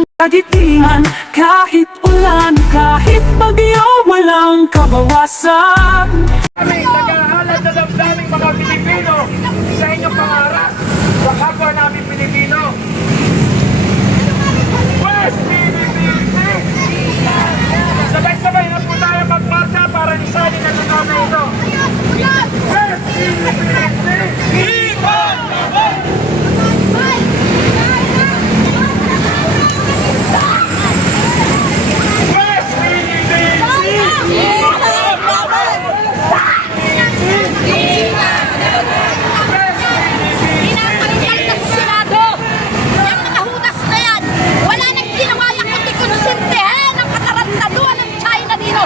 ng kagitian. Kahit ulan, kahit bagyo, walang kabawasan. Kami nag-aahalad na damdaming mga Pilipino sa inyong pangarap sa kapwa namin Pilipino. West Philippines! Sabay-sabay na po tayo magmarcha para lisanin ang lugar na ito. West Philippines! Viva Laban! West Philippines!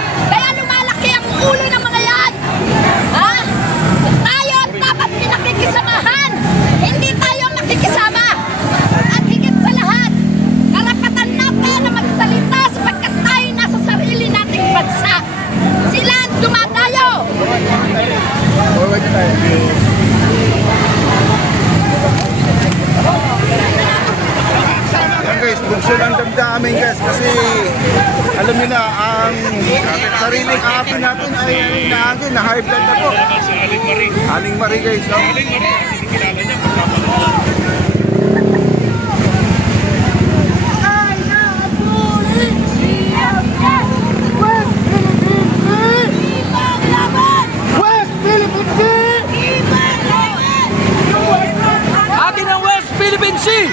Kaya lumalaki ang ulo ng mga yan. Ha? Tayo dapat pinakikisamahan. Hindi tayo nakikisama. At higit sa lahat, karapatan natin na magsalita sapagkat tayo nasa sarili nating bansa. Sila ang dumadayo. Guys, bugso ng damdamin guys kasi alam niyo na ang sariling api natin ay naagin na high blood na po. Aling Marie guys, no? Atin ang West Philippine Sea!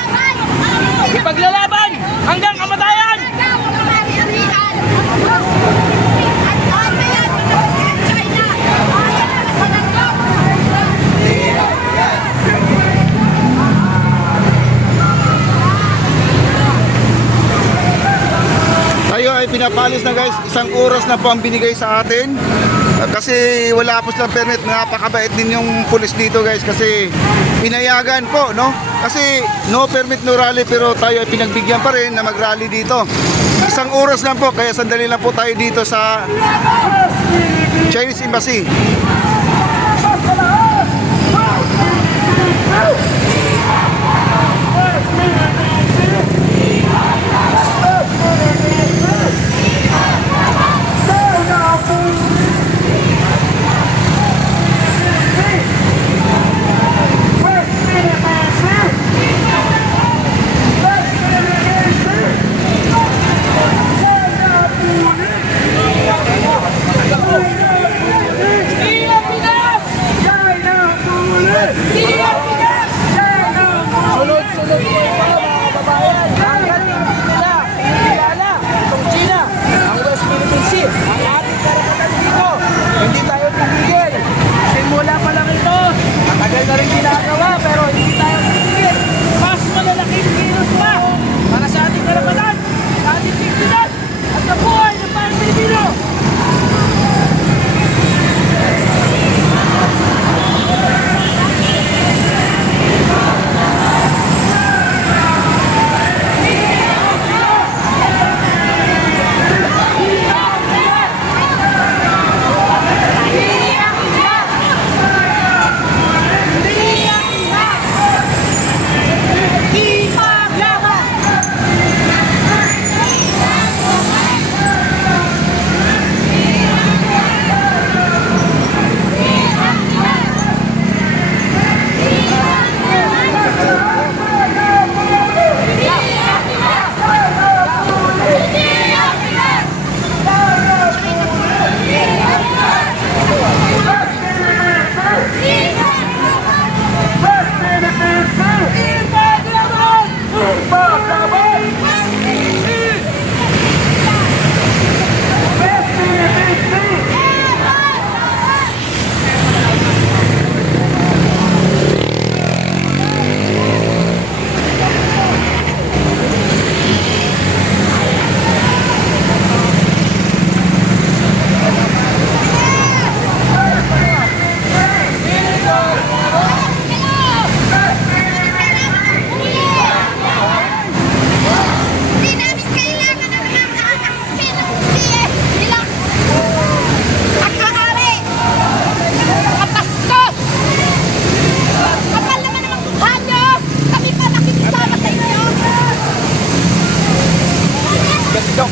Ipaglalaban hanggang kamatayan! Tayo ay pinapalis na guys, isang oras na po ang binigay sa atin. Kasi wala po silang permit, napakabait din yung pulis dito guys kasi pinayagan po, no? Kasi no permit no rally pero tayo ay pinagbigyan pa rin na mag-rally dito. Isang oras lang po, kaya sandali lang po tayo dito sa Chinese Embassy.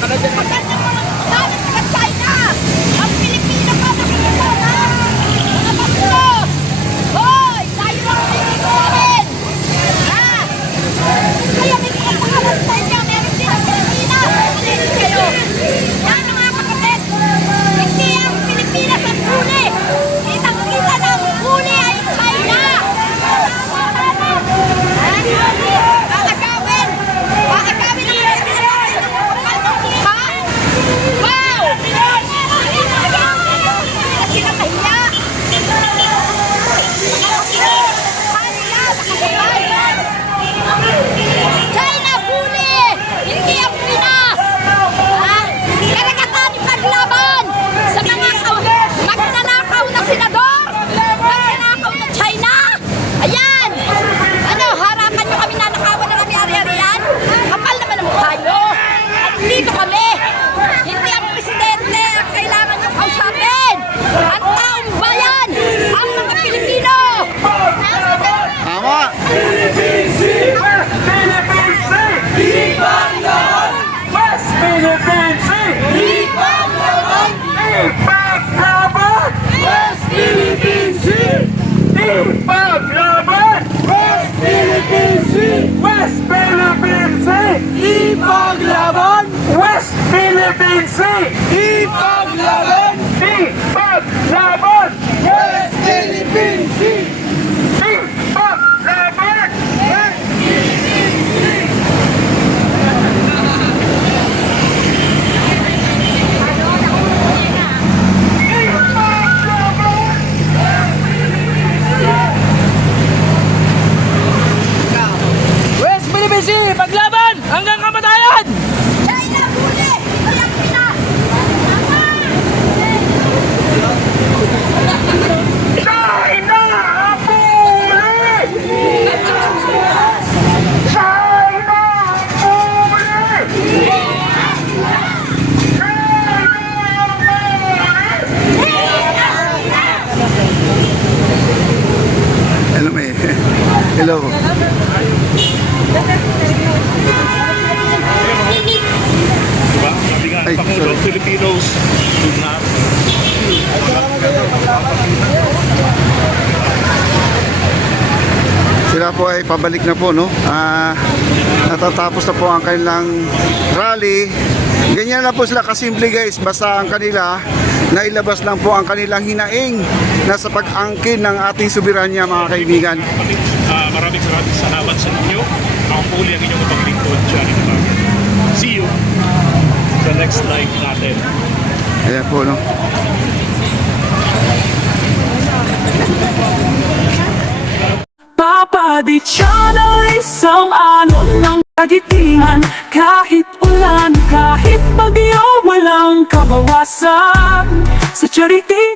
Kapal ng mga galit sa China! Ang Pilipino pa nakikisama! Mga bastos! Hoy! Tayo lang kayo sa amin! Ha? Kaya may kinakawan sa inyo, meron din ang Pilipinas! Malinis kayo! Yan mga kapatid! Hindi ang Pilipinas ang huli! Kitang-kita na ang huli ay China! Aagawin! Aagawin ang Pilipinas! Kapal ng mukha! Wow! Hindi na sila kahiya! China huli! Hindi ang Pinas! Karagatan ipaglaban sa mga magnanakaw na senador! Magnanakaw na China! Ayan! Ano, harapan nyo kami nanakawan na kami ari-arian? Kapal naman ang mukha nyo! At dito kami! Hindi ang presidente ang kailangan nyo kausapin! Ang taong bayan! Ang mga Pilipino! Tama! West Philippine Sea! Ipaglaban! West Philippine Sea! Ipaglaban! West Philippine Sea! West Philippine Sea! Ipaglaban! West Philippine Sea! Ipaglaban! Ipaglaban! West Philippine Sea! Ipaglaban! West Philippine Sea, paglaban hanggang kamatayan! China huli! Hindi ang Pinas! China ang huli! China ang huli! Hello, may. Hello. Diba? Sabi nga, Ay, Pangulo, sorry. Filipinos do not. Sila po ay pabalik na po, no? Natatapos na po ang kanilang rally. Ganyan lang po sila kasimple, guys. Basta ang kanila, nailabas lang po ang kanilang hinaing na sa pag-angkin ng ating soberanya, mga kaibigan. Maraming salamat sa inyo. Ako po uli ang inyong paglingkod dyan. See you sa next live natin. Ayan po, no? Papadi Channel, isang alon ng kagitingan. Kahit ulan, kahit bagyo, walang kabawasan. Sa charity